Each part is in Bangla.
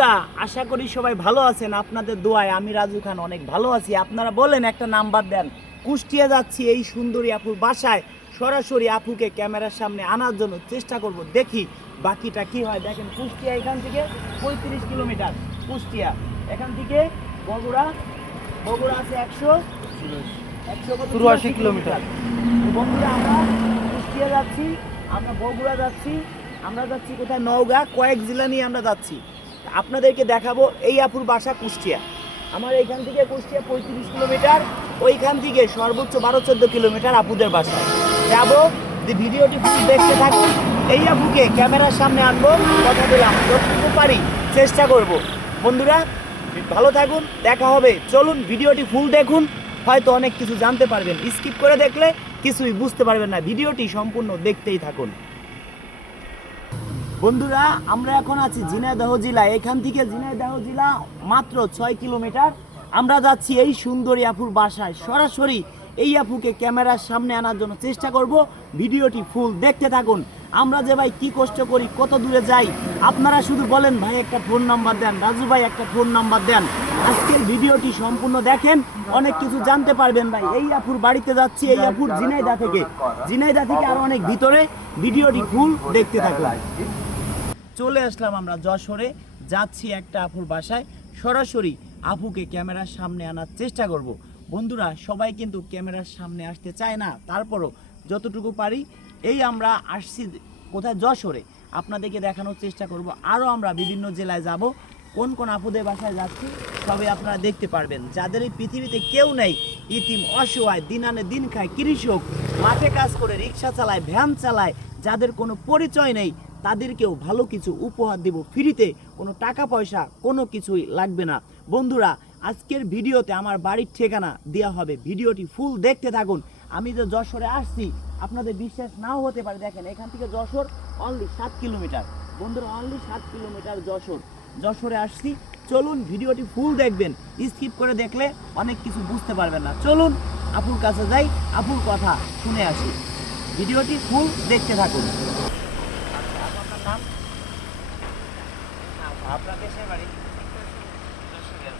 বন্ধুরা আশা করি সবাই ভালো আছেন। আপনাদের দোয়ায় আমি রাজু খান অনেক ভালো আছি। আপনারা বলেন একটা নাম্বার দেন। কুষ্টিয়া যাচ্ছি এই সুন্দরী আপুর বাসায়। সরাসরি আপুকে ক্যামেরার সামনে আনার জন্য চেষ্টা করব। দেখি বাকিটা কি হয়। দেখেন কুষ্টিয়া এখান থেকে পঁয়ত্রিশ কিলোমিটার। কুষ্টিয়া। এখান থেকে বগুড়া। বগুড়া আছে একশো একশো? চুরাশি কিলোমিটার। বগুড়া আমরা কুষ্টিয়া যাচ্ছি আমরা বগুড়া যাচ্ছি আমরা যাচ্ছি কোথায়? নওগাঁ। কয়েক জেলা নিয়ে আমরা যাচ্ছি। আপনাদেরকে দেখাবো এই আপুর বাসা কুষ্টিয়া। আমার এইখান থেকে কুষ্টিয়া পঁয়ত্রিশ কিলোমিটার, ওইখান থেকে সর্বোচ্চ বারো চোদ্দ কিলোমিটার আপুদের বাসা। যাব ভিডিওটি দেখতে থাকুন, এই আপুকে ক্যামেরার সামনে আনব, কথা দিলাম, যতটুকু পারি চেষ্টা করব। বন্ধুরা, ভালো থাকুন, দেখা হবে। চলুন, ভিডিওটি ফুল দেখুন, হয়তো অনেক কিছু জানতে পারবেন। স্কিপ করে দেখলে কিছুই বুঝতে পারবেন না। ভিডিওটি সম্পূর্ণ দেখতেই থাকুন। বন্ধুরা, আমরা এখন আছি ঝিনাইদহ জেলা। এখান থেকে ঝিনাইদহ জেলা মাত্র ছয় কিলোমিটার। আমরা যাচ্ছি এই সুন্দরী আপুর বাসায়। সরাসরি এই আপুকে ক্যামেরার সামনে আনার জন্য চেষ্টা করব। ভিডিওটি ফুল দেখতে থাকুন। আমরা যে ভাই কি কষ্ট করি, কত দূরে যাই, আপনারা শুধু বলেন, ভাই, একটা ফোন নাম্বার দেন। রাজু ভাই, একটা ফোন নাম্বার দেন। আজকের ভিডিওটি সম্পূর্ণ দেখেন। অনেক কিছু জানতে পারবেন ভাই। এই আপুর বাড়িতে যাচ্ছি, এই আপুর ঝিনাইদা থেকে। ঝিনাইদা থেকে আরও অনেক ভিতরে। ভিডিওটি ফুল দেখতে থাকুন। চলে আসলাম আমরা যশোরে। যাচ্ছি একটা আপুর বাসায়। সরাসরি আপুকে ক্যামেরার সামনে আনার চেষ্টা করব। বন্ধুরা, সবাই কিন্তু ক্যামেরার সামনে আসতে চায় না। তারপরও যতটুকু পারি, এই আমরা আসছি কোথায়? যশোরে। আপনাদেরকে দেখানোর চেষ্টা করব। আরও আমরা বিভিন্ন জেলায় যাব। কোন কোন আপুদের বাসায় যাচ্ছি সবে আপনারা দেখতে পারবেন। যাদের এই পৃথিবীতে কেউ নেই, ইতিম, অসহায় দিন আনে দিন খায়, কৃষক, মাঠে কাজ করে, রিক্সা চালায়, ভ্যান চালায়, যাদের কোনো পরিচয় নেই তাদেরকেও ভালো কিছু উপহার দেব। ফ্রিতে কোনো টাকা পয়সা কোনো কিছুই লাগবে না। বন্ধুরা, আজকের ভিডিওতে আমার বাড়ির ঠিকানা দেওয়া হবে। ভিডিওটি ফুল দেখতে থাকুন। আমি যে যশোরে আসছি, আপনাদের বিশ্বাস নাও হতে পারে। দেখেন, এখান থেকে যশোর অনলি সাত কিলোমিটার। বন্ধুরা অনলি সাত কিলোমিটার যশোর। যশোরে আসছি। চলুন, ভিডিওটি ফুল দেখবেন। স্কিপ করে দেখলে অনেক কিছু বুঝতে পারবেন না। চলুন, আপুর কাছে যাই, আপুর কথা শুনে আসি। ভিডিওটি ফুল দেখতে থাকুন আপনার নাম আপনার দেশের বাড়ি আপনি এখন আছেন এটা কি? আপনার কয় ভাই বোন? চার ভাই বোন।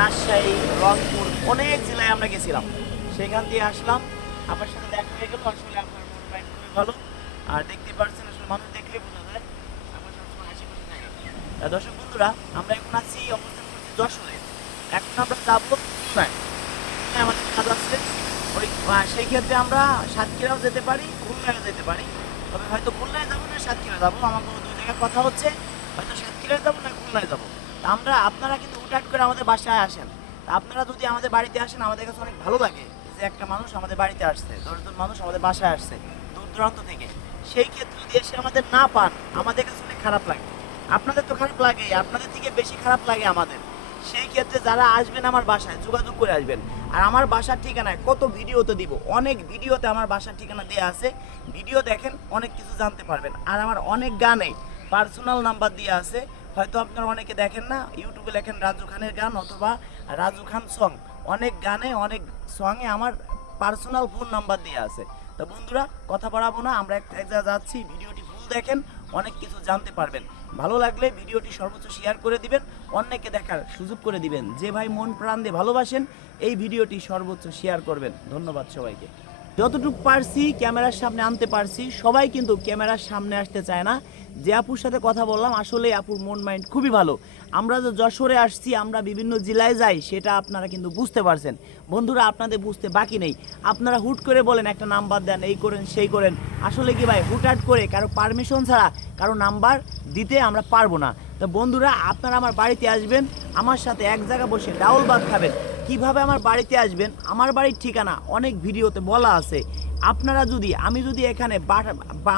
রাজশাহী, রংপুর, অনেক জেলায় আমরা গেছিলাম। সেখান দিয়ে আসলাম। আপনার সাথে দেখা হয়ে গেল। আসলে আপনার মন মাইন্ড খুবই ভালো। আর দেখতে পাচ্ছেন আসলে মানুষ দেখলেই বোঝা যায়। আপনার সবসময় হাসি খুশি থাকে দর্শক বন্ধুরা, আমরা এখন আছি অবস্থান করছি যশোরে। এখন আমরা যাব খুলনায়। আমাদের কাজ আছে। ওই সেই ক্ষেত্রে আমরা সাতক্ষীরাও যেতে পারি, খুলনায়ও যেতে পারি। তবে হয়তো খুলনায় যাব না সাতক্ষীরা যাব। আমার কোনো দুই জায়গায় কথা হচ্ছে। হয়তো সাতক্ষীরায় যাব না, খুলনায় যাব। আমরা, আপনারা কিন্তু হুটহাট করে আমাদের বাসায় আসেন। আপনারা যদি আমাদের বাড়িতে আসেন, আমাদের কাছে অনেক ভালো লাগে যে একটা মানুষ আমাদের বাড়িতে আসছে, দশজন মানুষ আমাদের বাসায় আসছে, দূর দূরান্ত থেকে। সেই ক্ষেত্রে যদি এসে আমাদের না পান, আমাদের কাছে অনেক খারাপ লাগে। আপনাদের তো খারাপ লাগে, আপনাদের থেকে বেশি খারাপ লাগে আমাদের। সেই ক্ষেত্রে যারা আসবেন আমার বাসায়, যোগাযোগ করে আসবেন। আর আমার বাসার ঠিকানায় কত ভিডিও তো দিব। অনেক ভিডিওতে আমার বাসার ঠিকানা দেওয়া আছে। ভিডিও দেখেন, অনেক কিছু জানতে পারবেন। আর আমার অনেক গানে পার্সোনাল নাম্বার দেওয়া আছে। হয়তো আপনারা অনেকে দেখেন না, ইউটিউবে লেখেন রাজু খানের গান অথবা রাজু খান সং অনেক গানে, অনেক সঙ্গে আমার পার্সোনাল ফোন নাম্বার দেওয়া আছে। তো বন্ধুরা, কথা বাড়াবো না, আমরা এক জায়গায় যাচ্ছি, ভিডিওটি ফুল দেখেন, অনেক কিছু জানতে পারবেন। ভালো লাগলে ভিডিওটি সর্বোচ্চ শেয়ার করে দিবেন, অন্যকে দেখার সুযোগ করে দিবেন। যে ভাই মন প্রাণ দিয়ে ভালোবাসেন, এই ভিডিওটি সর্বোচ্চ শেয়ার করবেন। ধন্যবাদ সবাইকে। যতটুকু পারছি, ক্যামেরার সামনে আনতে পারছি। সবাই কিন্তু ক্যামেরার সামনে আসতে চায় না। যে আপুর সাথে কথা বললাম আসলে আপুর মন মাইন্ড খুবই ভালো। আমরা যে যশোরে আসছি, আমরা বিভিন্ন জেলায় যাই, সেটা আপনারা কিন্তু বুঝতে পারছেন। বন্ধুরা, আপনাদের বুঝতে বাকি নেই। আপনারা হুট করে বলেন, একটা নাম্বার দেন, এই করেন, সেই করেন। আসলে কি ভাই, হুটহাট করে কারও পারমিশন ছাড়া কারও নাম্বার দিতে আমরা পারব না। তো বন্ধুরা, আপনারা আমার বাড়িতে আসবেন, আমার সাথে এক জায়গায় বসে ডাউল ভাত খাবেন। কীভাবে আমার বাড়িতে আসবেন? আমার বাড়ির ঠিকানা অনেক ভিডিওতে বলা আছে। আপনারা যদি, আমি যদি এখানে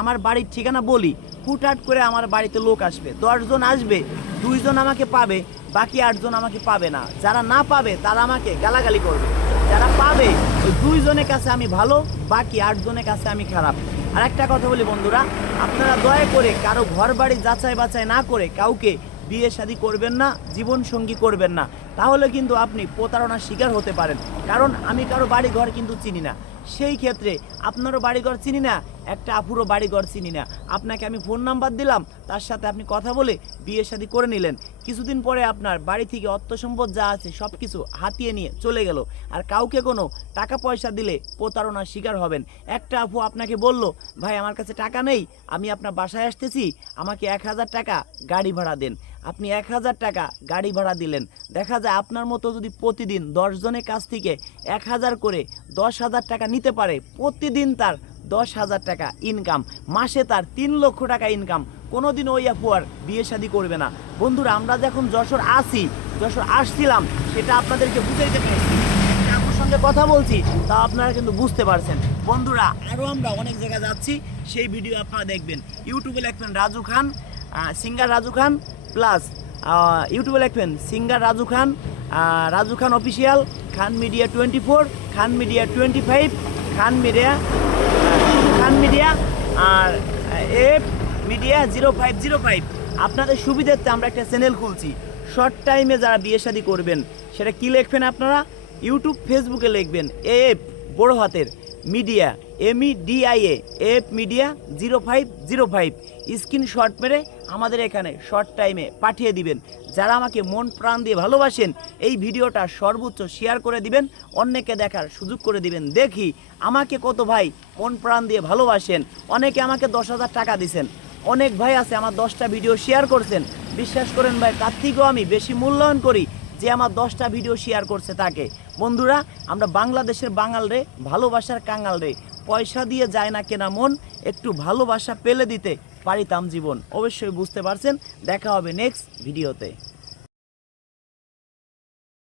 আমার বাড়ির ঠিকানা বলি, হুটহাট করে আমার বাড়িতে লোক আসবে। দশজন আসবে, দুইজন আমাকে পাবে, বাকি আটজন আমাকে পাবে না। যারা না পাবে, তারা আমাকে গালাগালি করবে। যারা পাবে, ওই দুইজনের কাছে আমি ভালো, বাকি আটজনের কাছে আমি খারাপ। আর একটা কথা বলি বন্ধুরা, আপনারা দয়া করে কারও ঘর বাড়ি যাচাই বাছাই না করে কাউকে বিয়ে শাদী করবেন না, জীবন সঙ্গী করবেন না। তাহলে কিন্তু আপনি প্রতারণার শিকার হতে পারেন। কারণ আমি কারও বাড়ি ঘর কিন্তু চিনি না। সেই ক্ষেত্রে আপনারও বাড়িঘর চিনি না, একটা আপুরও বাড়িঘর চিনি না। আপনাকে আমি ফোন নাম্বার দিলাম, তার সাথে আপনি কথা বলে বিয়ে শাদী করে নিলেন। কিছুদিন পরে আপনার বাড়ি থেকে অর্থ সম্পদ যা আছে সব কিছু হাতিয়ে নিয়ে চলে গেল। আর কাউকে কোনো টাকা পয়সা দিলে প্রতারণার শিকার হবেন। একটা আপু আপনাকে বলল, ভাই, আমার কাছে টাকা নেই, আমি আপনার বাসায় আসতেছি, আমাকে এক হাজার টাকা গাড়ি ভাড়া দেন। আপনি এক হাজার টাকা গাড়ি ভাড়া দিলেন। দেখা যায় আপনার মতো যদি প্রতিদিন দশজনের কাছ থেকে এক হাজার করে দশ হাজার টাকা নিতে পারে, প্রতিদিন তার দশ হাজার টাকা ইনকাম মাসে তার তিন লক্ষ টাকা ইনকাম কোনোদিন ওই আপু আর বিয়ে শাদি করবে না। বন্ধুরা, আমরা যখন যশোর আসি, যশোর আসছিলাম, সেটা আপনাদেরকে বুঝাইতে পেরেছি। আপুর সঙ্গে কথা বলছি, তা আপনারা কিন্তু বুঝতে পারছেন। বন্ধুরা আরও আমরা অনেক জায়গায় যাচ্ছি, সেই ভিডিও আপনারা দেখবেন। ইউটিউবে লিখবেন রাজু খান সিঙ্গার রাজু খান প্লাস ইউটিউবে লিখবেন singer Raju Khan Raju Khan official Khan media twenty four Khan media twenty five Khan media Khan media আর F media zero five zero five আপনাদের সুবিধার্থে আমরা একটা চ্যানেল খুলছি। শর্ট টাইমে যারা বিয়ে শাদী করবেন, সেটা কি লিখবেন আপনারা? ইউটিউব ফেসবুকে লিখবেন এফ বড় হাতের। Media M E D I A F media zero five zero five screenshot মেরে আমাদের এখানে শর্ট টাইমে পাঠিয়ে দিবেন। যারা আমাকে মন প্রাণ দিয়ে ভালোবাসেন, এই ভিডিওটা সর্বোচ্চ শেয়ার করে দিবেন, অন্যকে দেখার সুযোগ করে দিবেন। দেখি আমাকে কত ভাই মন প্রাণ দিয়ে ভালোবাসেন। অনেকে আমাকে দশ হাজার টাকা দিছেন। অনেক ভাই আছে আমার দশটা ভিডিও শেয়ার করছেন। বিশ্বাস করেন ভাই, তার থেকেও আমি বেশি মূল্যায়ন করি। যে আমার দশটা ভিডিও শেয়ার করছে তাকে। বন্ধুরা, আমরা বাংলাদেশের বাঙাল রে, ভালোবাসার কাঙাল রে। পয়সা দিয়ে যায় না কেনা মন, একটু ভালোবাসা পেলে দিতে পারিতাম জীবন। অবশ্যই বুঝতে পারছেন। দেখা হবে নেক্সট ভিডিওতে